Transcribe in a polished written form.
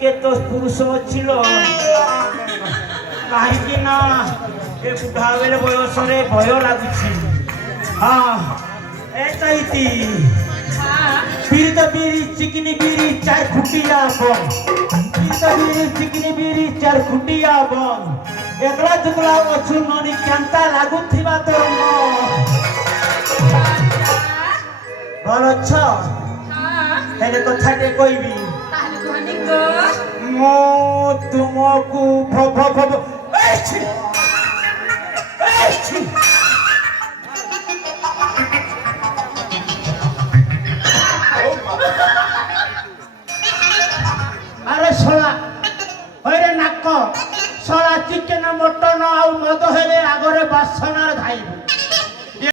কে তো পুরুষ ছিল কাহিଁକି ନା ଏ ବୁଢ଼ା ବେଲେ ବୟସରେ ଭୟ ଲାଗୁଛି। ହଁ ଏଇଟା ବିରି ତ ବିରି ଚିକିନି ବିରି ଚାର ଖୁଟିଆ ବନ ବିରି ତ ବିରି ଚିକିନି ବିରି ଚାର ଖୁଟିଆ ବନ ଏକଲା ଦୁକଲା ଅଛୁ ନନି କେନ୍ତା ଲାଗୁଥିବା ତୋର ଭଲ ଅଛ ହେଲେ କଥାଟେ କହିବି ମୁଁ ତୁମକୁ আরে শোলা হইরে নাক শোলা চিকেন মটন আউ মদ হেলে আগরে বাসনার ধাইবু